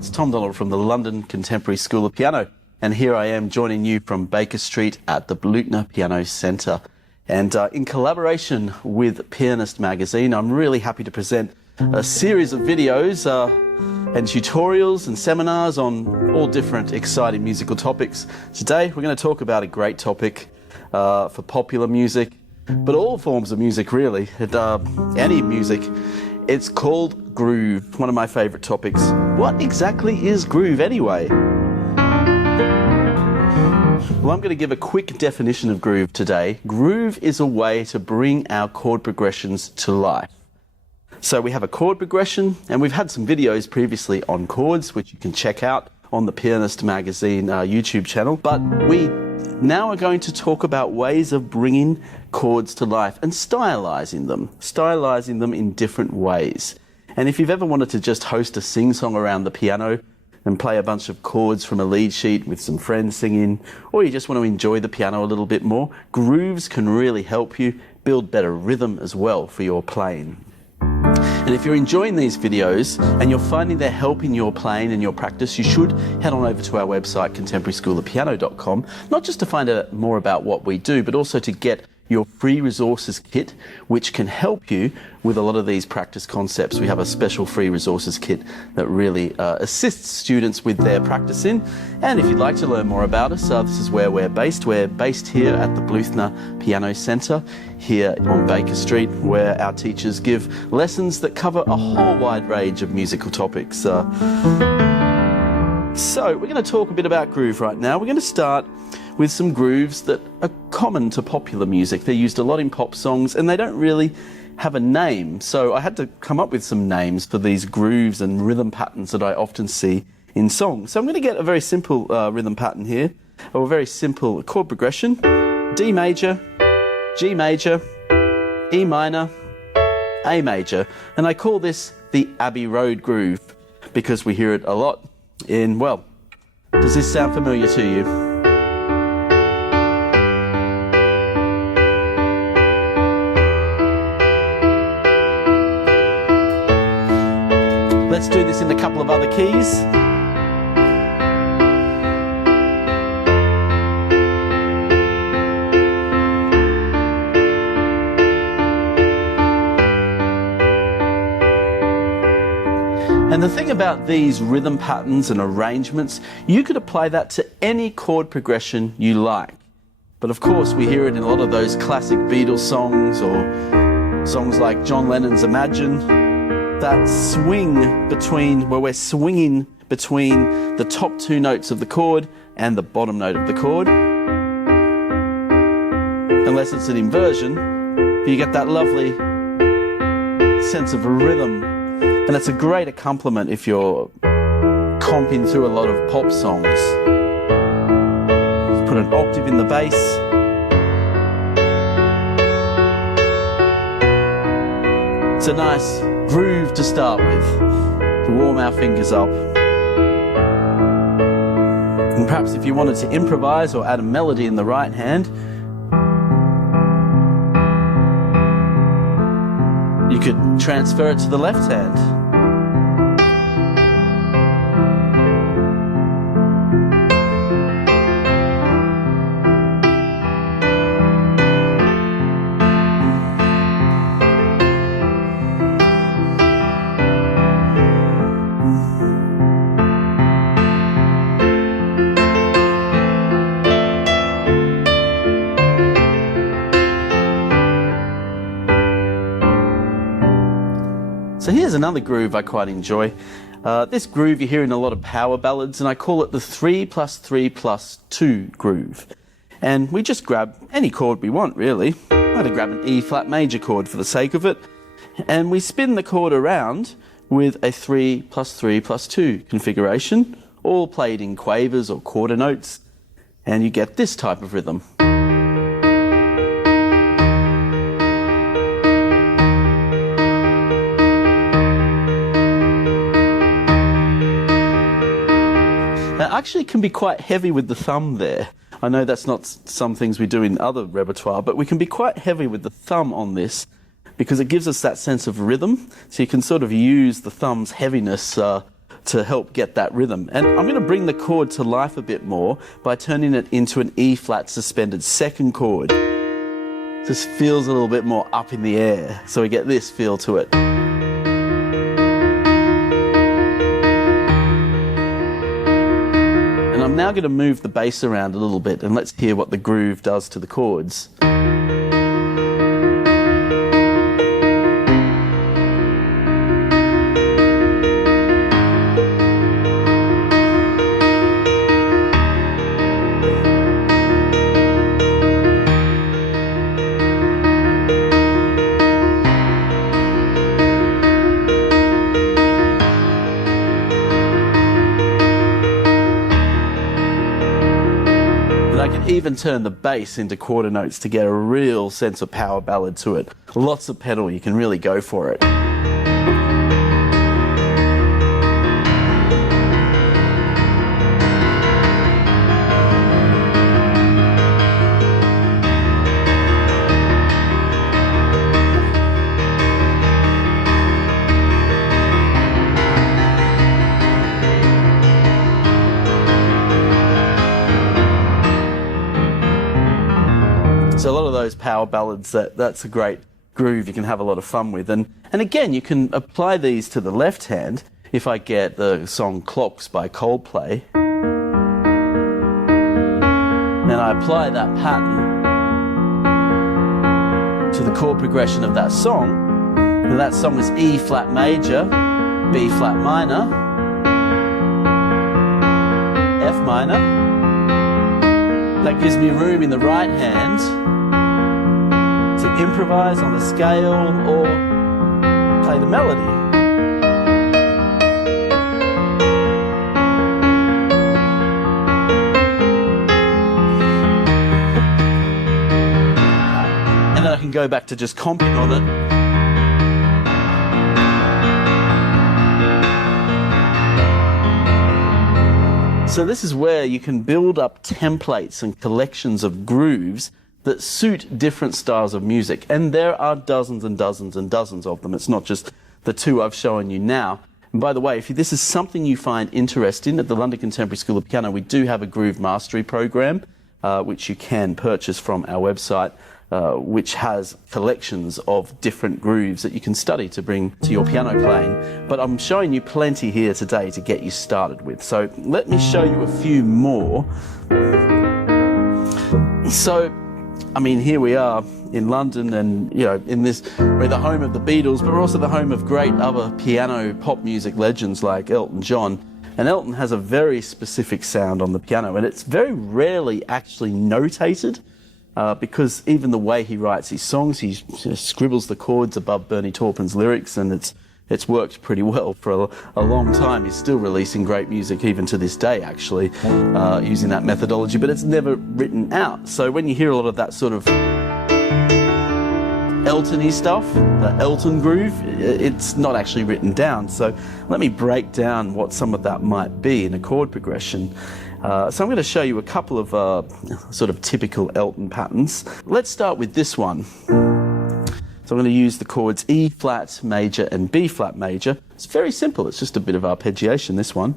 it's Tom Donald from the London Contemporary School of Piano, and here I am joining you from Baker Street at the Blutner Piano Centre. And in collaboration with Pianist Magazine, I'm really happy to present a series of videos and tutorials and seminars on all different exciting musical topics. Today we're going to talk about a great topic for popular music, but all forms of music really, any music. It's called groove, one of my favourite topics. What exactly is groove anyway? Well, I'm going to give a quick definition of groove today. Groove is a way to bring our chord progressions to life. So we have a chord progression, and we've had some videos previously on chords, which you can check out on the Pianist Magazine YouTube channel. But we now are going to talk about ways of bringing chords to life and stylizing them in different ways. And if you've ever wanted to just host a sing-song around the piano and play a bunch of chords from a lead sheet with some friends singing, or you just want to enjoy the piano a little bit more, grooves can really help you build better rhythm as well for your playing. And if you're enjoying these videos and you're finding they're helping your playing and your practice, you should head on over to our website, contemporaryschoolofpiano.com, not just to find out more about what we do, but also to get your free resources kit, which can help you with a lot of these practice concepts. We have a special free resources kit that really assists students with their practicing. And if you'd like to learn more about us, this is where we're based. We're based here at the Blutner Piano Centre, here on Baker Street, where our teachers give lessons that cover a whole wide range of musical topics. So we're going to talk a bit about groove right now. We're going to start with some grooves that are common to popular music. They're used a lot in pop songs and they don't really have a name. So I had to come up with some names for these grooves and rhythm patterns that I often see in songs. So I'm going to get a very simple rhythm pattern here, or a very simple chord progression. D major, G major, E minor, A major. And I call this the Abbey Road groove because we hear it a lot in, well, does this sound familiar to you? Let's do this in a couple of other keys. And the thing about these rhythm patterns and arrangements, you could apply that to any chord progression you like. But of course, we hear it in a lot of those classic Beatles songs or songs like John Lennon's Imagine. That swing between, where we're swinging between the top two notes of the chord and the bottom note of the chord. Unless it's an inversion, you get that lovely sense of a rhythm. And it's a great accompaniment if you're comping through a lot of pop songs. Put an octave in the bass. It's a nice groove to start with, to warm our fingers up. And perhaps if you wanted to improvise or add a melody in the right hand, you could transfer it to the left hand. So here's another groove I quite enjoy. This groove you hear in a lot of power ballads, and I call it the 3+3+2 groove. And we just grab any chord we want, really. I'm going to grab an E flat major chord for the sake of it, and we spin the chord around with a 3+3+2 configuration, all played in quavers or quarter notes, and you get this type of rhythm. Actually can be quite heavy with the thumb there. I know that's not some things we do in other repertoire, but we can be quite heavy with the thumb on this because it gives us that sense of rhythm. So you can sort of use the thumb's heaviness to help get that rhythm. And I'm going to bring the chord to life a bit more by turning it into an E flat suspended second chord. Just feels a little bit more up in the air, so we get this feel to it. And I'm now going to move the bass around a little bit, and let's hear what the groove does to the chords. I can even turn the bass into quarter notes to get a real sense of power ballad to it. Lots of pedal, you can really go for it. So a lot of those power ballads, that's a great groove you can have a lot of fun with. And again, you can apply these to the left hand. If I get the song Clocks by Coldplay, and I apply that pattern to the chord progression of that song, and that song is E flat major, B flat minor, F minor. That gives me room in the right hand to improvise on the scale or play the melody. And then I can go back to just comping on it. So this is where you can build up templates and collections of grooves that suit different styles of music. And there are dozens and dozens and dozens of them. It's not just the two I've shown you now. And by the way, if this is something you find interesting, at the London Contemporary School of Piano, we do have a groove mastery program, which you can purchase from our website, which has collections of different grooves that you can study to bring to your piano playing. But I'm showing you plenty here today to get you started with. So let me show you a few more. So, I mean, here we are in London, and we're the home of the Beatles, but we're also the home of great other piano pop music legends like Elton John. And Elton has a very specific sound on the piano, and it's very rarely actually notated. Because even the way he writes his songs, he scribbles the chords above Bernie Taupin's lyrics, and it's worked pretty well for a long time. He's still releasing great music even to this day, actually, using that methodology, but it's never written out. So when you hear a lot of that sort of Elton-y stuff, the Elton groove, it's not actually written down. So let me break down what some of that might be in a chord progression. So I'm going to show you a couple of sort of typical Elton patterns. Let's start with this one. So I'm going to use the chords E flat major and B flat major. It's very simple. It's just a bit of arpeggiation, this one.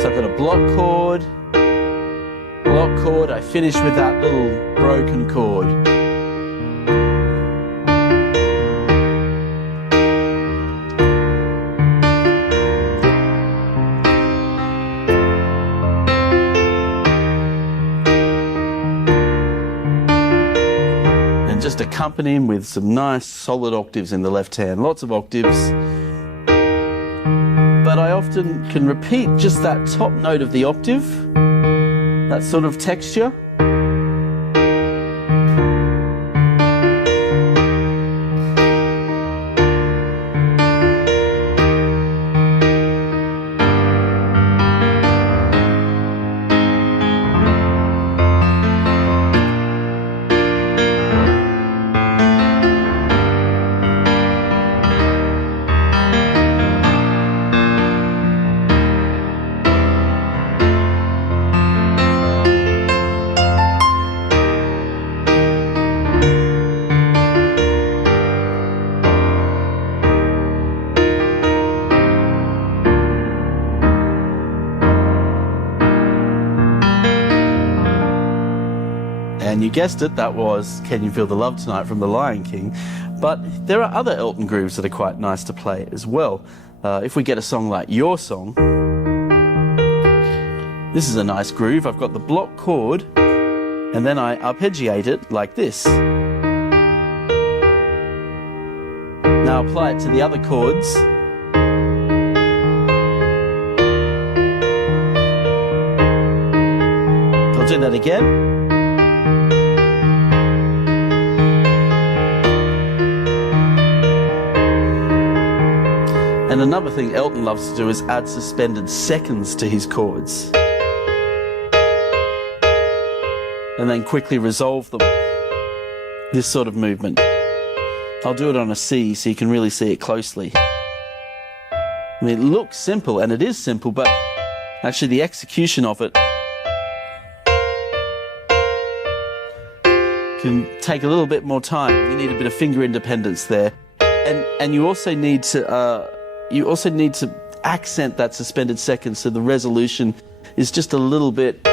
So I've got a block chord, I finish with that little broken chord. Just accompanying with some nice solid octaves in the left hand, lots of octaves. But I often can repeat just that top note of the octave, that sort of texture. guessed it, that was Can You Feel the Love Tonight from The Lion King. But there are other Elton grooves that are quite nice to play as well. If we get a song like Your Song, this is a nice groove. I've got the block chord, and then I arpeggiate it like this. Now apply it to the other chords. I'll do that again. And another thing Elton loves to do is add suspended seconds to his chords. And then quickly resolve them. This sort of movement. I'll do it on a C so you can really see it closely. I mean, it looks simple, and it is simple, but actually the execution of it can take a little bit more time. You need a bit of finger independence there. And you also need to accent that suspended second so the resolution is just a little bit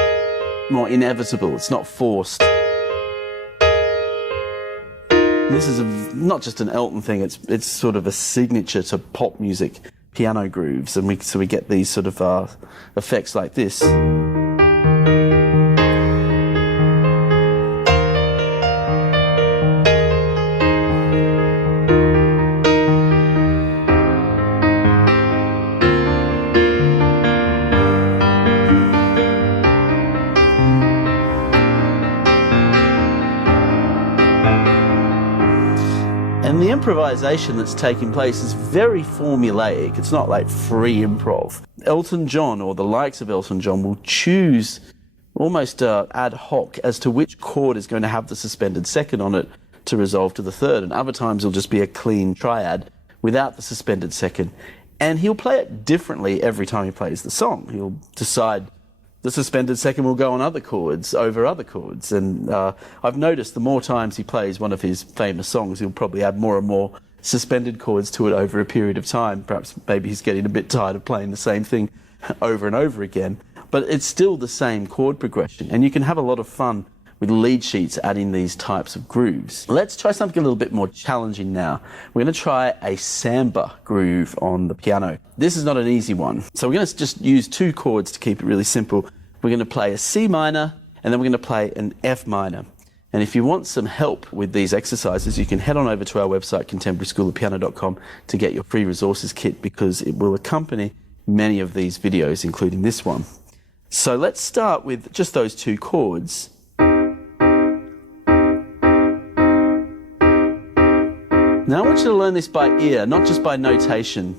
more inevitable. It's not forced. This is not just an Elton thing, it's sort of a signature to pop music, piano grooves, and so we get these sort of effects like this. And the improvisation that's taking place is very formulaic. It's not like free improv. Elton John, or the likes of Elton John, will choose almost ad hoc as to which chord is going to have the suspended second on it to resolve to the third. And other times it'll just be a clean triad without the suspended second. And he'll play it differently every time he plays the song. He'll decide the suspended second will go on other chords over other chords. And I've noticed the more times he plays one of his famous songs, he'll probably add more and more suspended chords to it over a period of time. Perhaps maybe he's getting a bit tired of playing the same thing over and over again. But it's still the same chord progression. And you can have a lot of fun with lead sheets adding these types of grooves. Let's try something a little bit more challenging now. We're going to try a Samba groove on the piano. This is not an easy one. So we're going to just use two chords to keep it really simple. We're going to play a C minor, and then we're going to play an F minor. And if you want some help with these exercises, you can head on over to our website, contemporaryschoolofpiano.com, to get your free resources kit, because it will accompany many of these videos, including this one. So let's start with just those two chords. Now I want you to learn this by ear, not just by notation.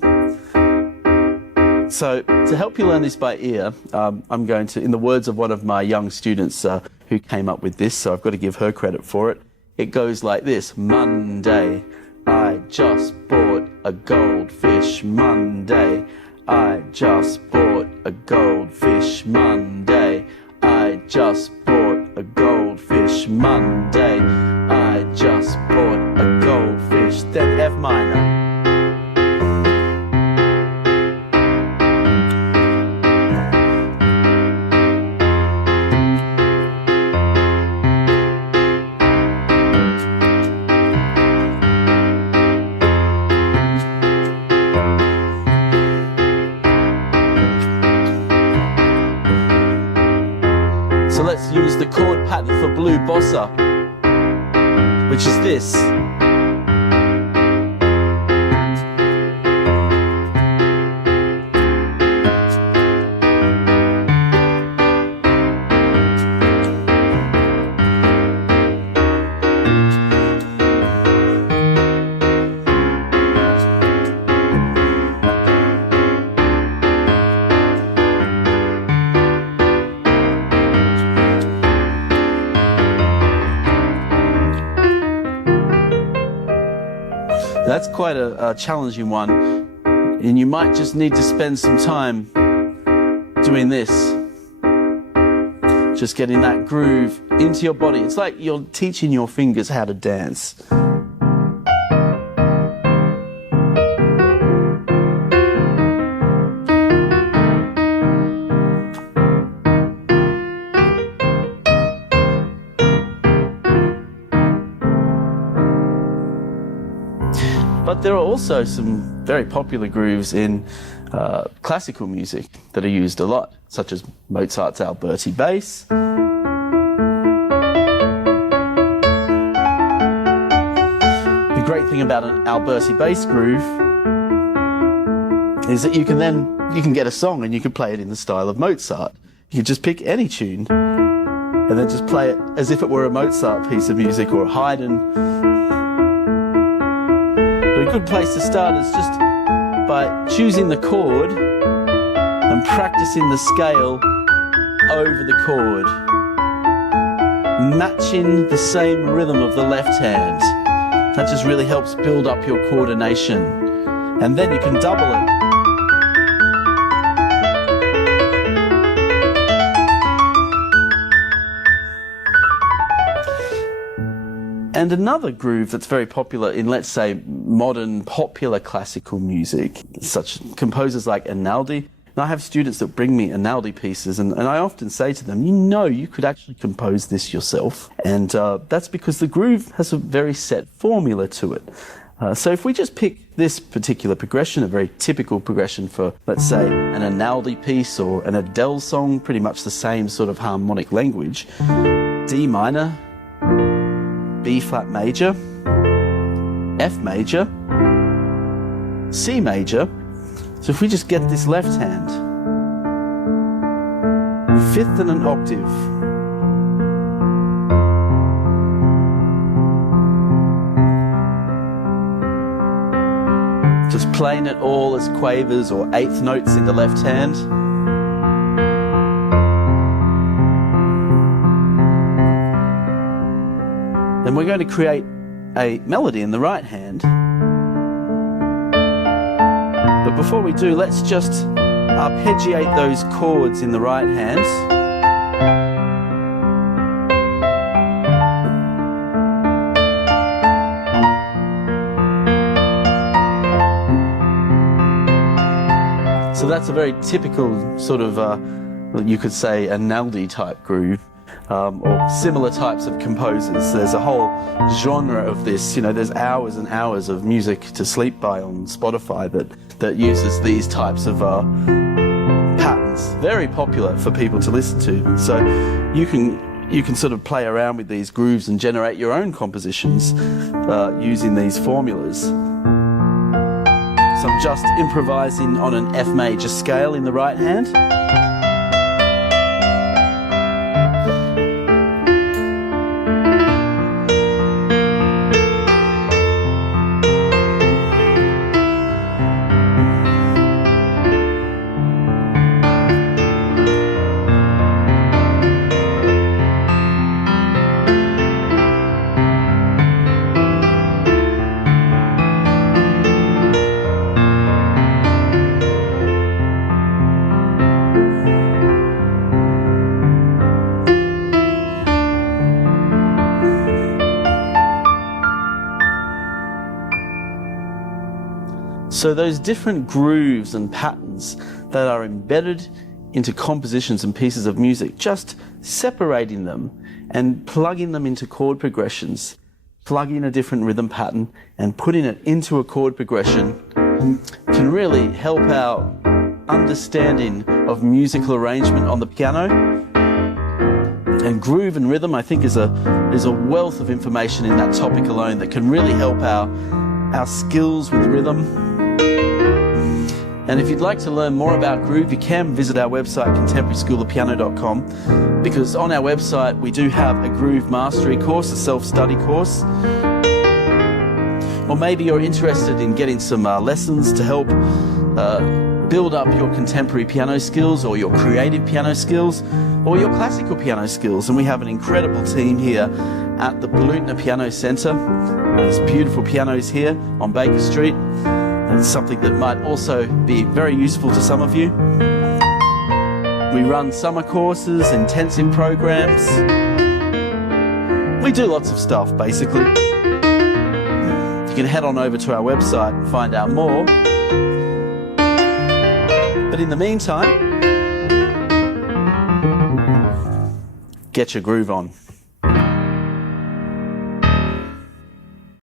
So to help you learn this by ear, I'm going to, in the words of one of my young students who came up with this, so I've got to give her credit for it. It goes like this. Monday, I just bought a goldfish. Monday, I just bought a goldfish. Monday, I just bought a goldfish. Monday, I just bought a goldfish. Then F minor. So let's use the chord pattern for blue bossa, which is this. That's quite a challenging one, and you might just need to spend some time doing this. Just getting that groove into your body. It's like you're teaching your fingers how to dance. But there are also some very popular grooves in classical music that are used a lot, such as Mozart's Alberti bass. The great thing about an Alberti bass groove is that you can get a song and you can play it in the style of Mozart. You can just pick any tune and then just play it as if it were a Mozart piece of music or Haydn. But a good place to start is just by choosing the chord and practicing the scale over the chord, matching the same rhythm of the left hand. That just really helps build up your coordination. And then you can double it. And another groove that's very popular in, let's say, modern popular classical music, such composers like Alberti. And I have students that bring me Alberti pieces, and I often say to them, you could actually compose this yourself. And that's because the groove has a very set formula to it. So if we just pick this particular progression, a very typical progression for, let's say, an Alberti piece or an Adele song, pretty much the same sort of harmonic language, D minor, B flat major, F major, C major. So if we just get this left hand, fifth and an octave, just playing it all as quavers or eighth notes in the left hand. Then we're going to create a melody in the right hand. But before we do, let's just arpeggiate those chords in the right hand. So that's a very typical sort of, you could say, a Naldi type groove. Or similar types of composers. There's a whole genre of this. There's hours and hours of music to sleep by on Spotify that uses these types of patterns. Very popular for people to listen to. So you can sort of play around with these grooves and generate your own compositions using these formulas. So I'm just improvising on an F major scale in the right hand. So those different grooves and patterns that are embedded into compositions and pieces of music, just separating them and plugging them into chord progressions, plugging a different rhythm pattern and putting it into a chord progression can really help our understanding of musical arrangement on the piano. And groove and rhythm, I think, is a wealth of information in that topic alone that can really help our skills with rhythm. And if you'd like to learn more about groove, you can visit our website, contemporaryschoolofpiano.com, because on our website we do have a groove mastery course, a self-study course. Or maybe you're interested in getting some lessons to help build up your contemporary piano skills, or your creative piano skills, or your classical piano skills. And we have an incredible team here at the Blutner Piano Centre. There's beautiful pianos here on Baker Street. It's something that might also be very useful to some of you. We run summer courses, intensive programs. We do lots of stuff, basically. You can head on over to our website and find out more. But in the meantime, get your groove on.